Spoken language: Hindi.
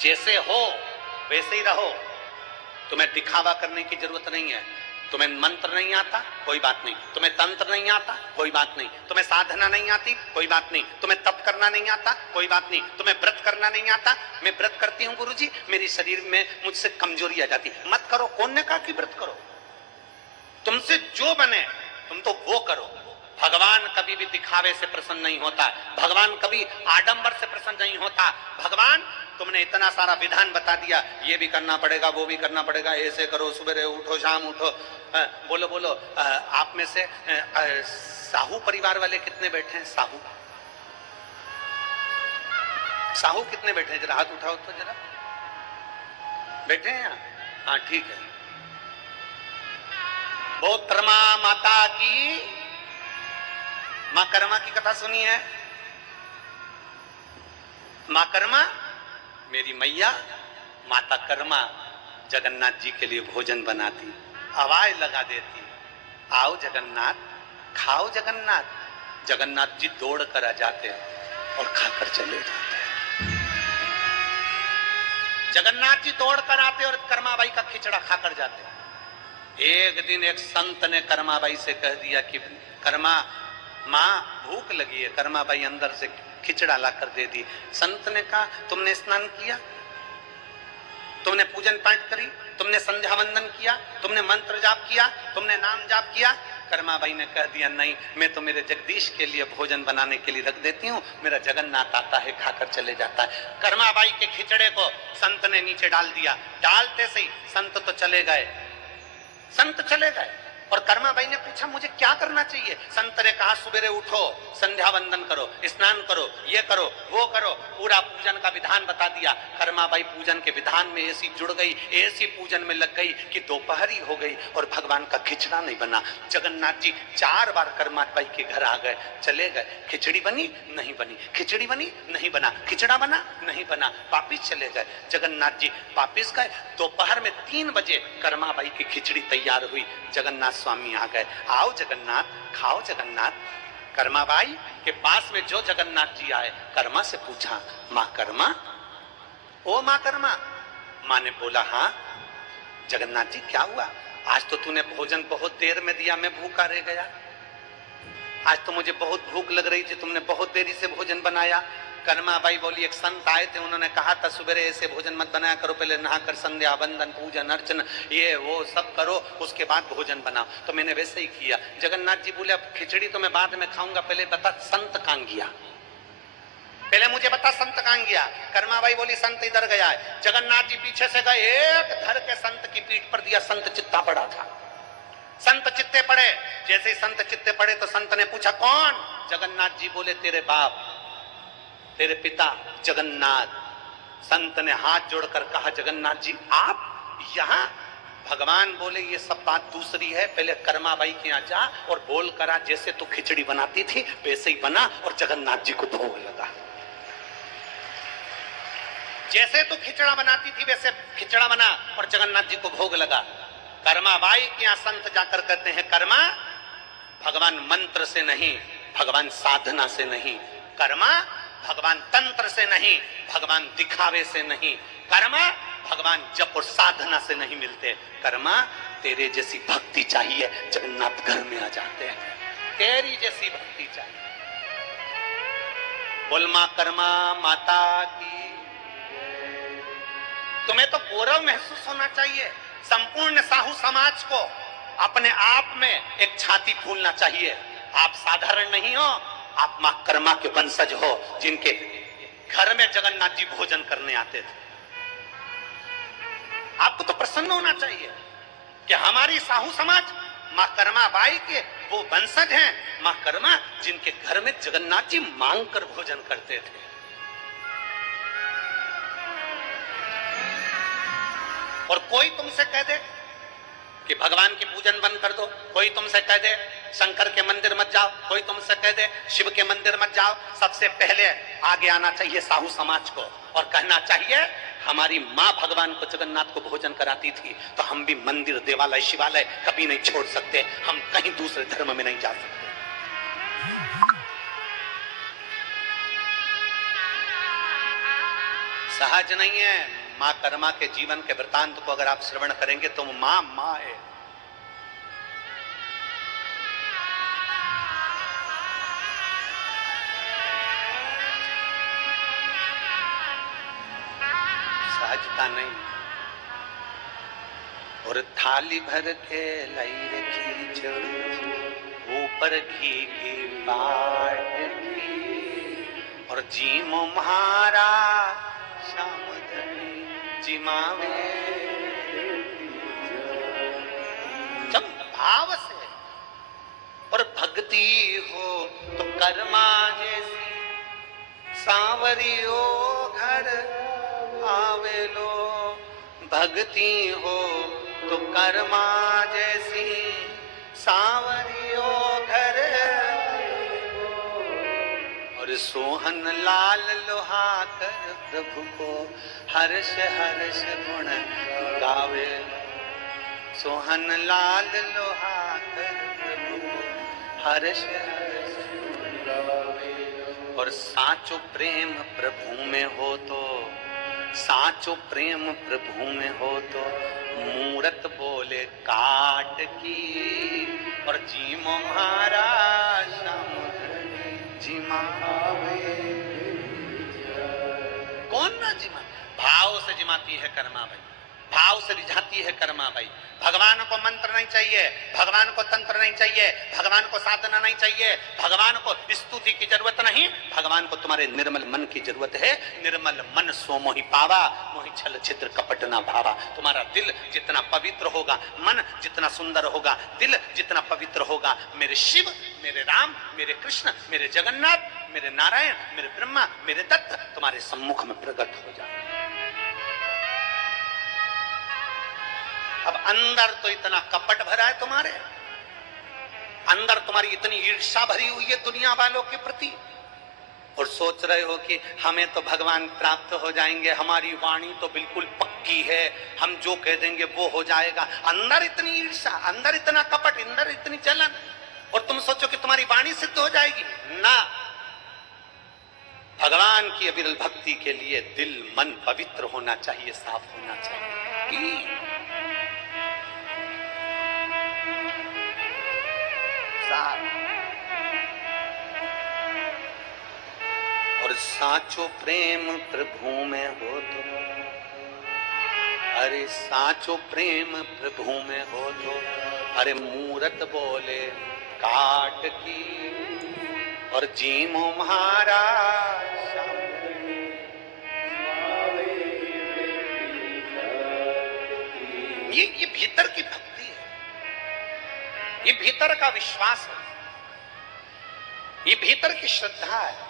जैसे हो वैसे ही रहो, तुम्हें दिखावा करने की जरूरत नहीं है। तुम्हें मंत्र नहीं आता, कोई बात नहीं। तुम्हें तंत्र नहीं आता, कोई बात नहीं। तुम्हें साधना नहीं आती, कोई बात नहीं। तुम्हें तप करना नहीं आता, कोई बात नहीं। तुम्हें व्रत करना नहीं आता, मैं व्रत करती हूँ गुरुजी, मेरी शरीर में मुझसे कमजोरी आ जाती। मत करो, कौन ने कहा कि व्रत करो? तुमसे जो बने तुम तो वो करो। भगवान कभी भी दिखावे से प्रसन्न नहीं होता, भगवान कभी आडंबर से प्रसन्न नहीं होता। भगवान तुमने इतना सारा विधान बता दिया, ये भी करना पड़ेगा, वो भी करना पड़ेगा, ऐसे करो, सुबह उठो, शाम उठो। बोलो बोलो, आप में से साहू परिवार वाले कितने बैठे हैं? साहू साहू कितने बैठे हैं? जरा हाथ उठाओ तो जरा। बैठे हैं? हाँ ठीक है। वो कर्मा माता की, मां कर्मा की कथा सुनी है? मां कर्मा मेरी मैया, माता कर्मा जगन्नाथ जी के लिए भोजन बनाती, आवाज लगा देती, आओ जगन्नाथ, खाओ जगन्नाथ। जगन्नाथ जी दौड़ कर आ जाते और खाकर चले जाते। जगन्नाथ जी दौड़ कर आते और कर्माबाई का खिचड़ा खाकर जाते। एक दिन एक संत ने कर्माबाई से कह दिया कि कर्मा मां भूख लगी है। कर्माबाई अंदर से खिचड़ा लाकर दे दी। संत ने कहा तुमने स्नान किया, तुमने पूजन पाठ करी, तुमने संध्या वंदन किया, तुमने मंत्र जाप किया, तुमने नाम जाप किया? कर्माबाई ने कह दिया नहीं, मैं तो मेरे जगदीश के लिए भोजन बनाने के लिए रख देती हूँ, मेरा जगन्नाथ आता है खाकर चले जाता है। कर्माबाई के खिचड़े को संत ने नीचे डाल दिया। डालते से संत तो चले गए, संत चले गए। और कर्माबाई ने पूछा मुझे क्या करना चाहिए? संत ने कहा सुबह उठो, संध्या वंदन करो, स्नान करो, ये करो, वो करो, पूरा पूजन का विधान बता दिया। कर्माबाई पूजन के विधान में ऐसी जुड़ गई, ऐसी पूजन में लग गई कि दोपहरी हो गई और भगवान का खिचड़ा नहीं बना। जगन्नाथ जी 4 बार कर्माबाई के घर आ गए, चले गए। खिचड़ी बनी नहीं बनी, खिचड़ी बनी नहीं बना, खिचड़ा बना नहीं बना, वापिस चले गए। जगन्नाथ जी वापिस गए। दोपहर में 3 बजे कर्माबाई की खिचड़ी तैयार हुई। जगन्नाथ स्वामी आ गए, आओ जगन्नाथ, खाओ जगन्नाथ। कर्माबाई के पास में जो जगन्नाथ जी आए, कर्मा से पूछा मां कर्मा, ओ मां कर्मा। मां ने बोला हाँ जगन्नाथ जी क्या हुआ? आज तो तूने भोजन बहुत देर में दिया, मैं भूखा रह गया। आज तो मुझे बहुत भूख लग रही थी, तुमने बहुत देरी से भोजन बनाया। कर्माबाई बोली एक संत आए थे, उन्होंने कहा था सुबह ऐसे भोजन मत बनाया करो, पहले नहाकर संध्या वंदन पूजन अर्चन ये वो सब करो, उसके बाद भोजन बनाओ। तो मैंने वैसे ही किया। जगन्नाथ जी बोले अब खिचड़ी तो मैं बाद में खाऊंगा, पहले बता संत कहां गया, पहले मुझे बता संत कहां गया। कर्माबाई बोली संत इधर गया है। जगन्नाथ जी पीछे से गए, एक धर के संत की पीठ पर दिया। संत चित्ता पड़ा था, संत चित्ते पड़े। जैसे ही संत चित्ते पड़े तो संत ने पूछा कौन? जगन्नाथ जी बोले तेरे बाप, तेरे पिता जगन्नाथ। संत ने हाथ जोड़कर कहा जगन्नाथ जी आप यहाँ? भगवान बोले ये सब बात दूसरी है, पहले कर्माबाई के यहाँ जा और बोल करा जैसे तू खिचड़ी बनाती थी वैसे ही बना और जगन्नाथ जी को भोग लगा। जैसे तू खिचड़ा बनाती थी वैसे खिचड़ा बना और जगन्नाथ जी को भोग लगा। कर्माबाई के यहाँ संत जाकर कहते हैं कर्मा भगवान मंत्र से नहीं, भगवान साधना से नहीं, कर्मा भगवान तंत्र से नहीं, भगवान दिखावे से नहीं, कर्मा भगवान जप और साधना से नहीं मिलते। कर्मा तेरे जैसी भक्ति चाहिए, जगन्नाथ घर में आ जाते हैं। तेरी जैसी भक्ति चाहिए। बोल मां कर्मा माता की। तुम्हें तो गौरव महसूस होना चाहिए। संपूर्ण साहू समाज को अपने आप में एक छाती फूलना चाहिए। आप साधारण नहीं हो, आप मां कर्मा के वंशज हो, जिनके घर में जगन्नाथ जी भोजन करने आते थे। आपको तो प्रसन्न होना चाहिए कि हमारी साहू समाज मां कर्मा बाई के वो वंशज हैं। मां कर्मा जिनके घर में जगन्नाथ जी मांग कर भोजन करते थे। और कोई तुमसे कह दे कि भगवान की पूजन बंद कर दो, कोई तुमसे कह दे शंकर के मंदिर मत जाओ, कोई तुमसे कह दे शिव के मंदिर मत जाओ, सबसे पहले आगे आना चाहिए साहू समाज को और कहना चाहिए हमारी मां भगवान को जगन्नाथ को भोजन कराती थी तो हम भी मंदिर देवालय शिवालय कभी नहीं छोड़ सकते, हम कहीं दूसरे धर्म में नहीं जा सकते। सहज नहीं है। मां कर्मा के जीवन के वृतांत को अगर आप श्रवण करेंगे तो मां मां है। सहजता नहीं। और थाली भर के लाई रखी खींचड़, ऊपर घी की बाट की, और जीमो म्हारा श्याम धनी जिमावे। जब भाव से और भक्ति हो तो कर्मा जैसी सांवरियो घर आवे लो। भक्ति हो तो कर्मा जैसी सांवरियो घर। और सोहन लाल लोहाकर प्रभु को हर्ष हर्ष गुण गावे। सोहन लाल लोहाकर प्रभु को हर्ष हर्ष गुण गावे। और साचो प्रेम प्रभु में हो तो, साचो प्रेम प्रभु में हो तो मूरत बोले काट की, और जीमो महाराज जिमावे। कौन ना जिमा? भाव से जिमाती है कर्मा भाई, भाव से रिझाती है कर्मा भाई। भगवान को मंत्र नहीं चाहिए, भगवान को तंत्र नहीं चाहिए, भगवान को साधना नहीं चाहिए, भगवान को स्तुति की जरूरत नहीं, भगवान को तुम्हारे निर्मल मन की जरूरत है। निर्मल मन सो मोहि पावा, मोहि छल छिद्र कपट ना भावा। तुम्हारा दिल जितना पवित्र होगा, मन जितना सुंदर होगा, दिल जितना पवित्र होगा, मेरे शिव, मेरे राम, मेरे कृष्ण, मेरे जगन्नाथ, मेरे नारायण, मेरे ब्रह्मा, मेरे दत्त तुम्हारे सम्मुख में प्रकट हो जाए। अब अंदर तो इतना कपट भरा है तुम्हारे अंदर, तुम्हारी इतनी ईर्ष्या भरी हुई है दुनिया वालों के प्रति, और सोच रहे हो कि हमें तो भगवान प्राप्त हो जाएंगे, हमारी वाणी तो बिल्कुल पक्की है, हम जो कह देंगे वो हो जाएगा। अंदर इतनी ईर्ष्या, अंदर इतना कपट, अंदर इतनी जलन, और तुम सोचो कि तुम्हारी वाणी सिद्ध हो जाएगी ना। भगवान की अविरल भक्ति के लिए दिल मन पवित्र होना चाहिए, साफ होना चाहिए। और साचो प्रेम प्रभु में हो तो, अरे साचो प्रेम प्रभु में हो तो, अरे मूरत बोले काट की, और जीमो महाराज ये भीतर की भक्ति है, ये भीतर का विश्वास है, ये भीतर की श्रद्धा है।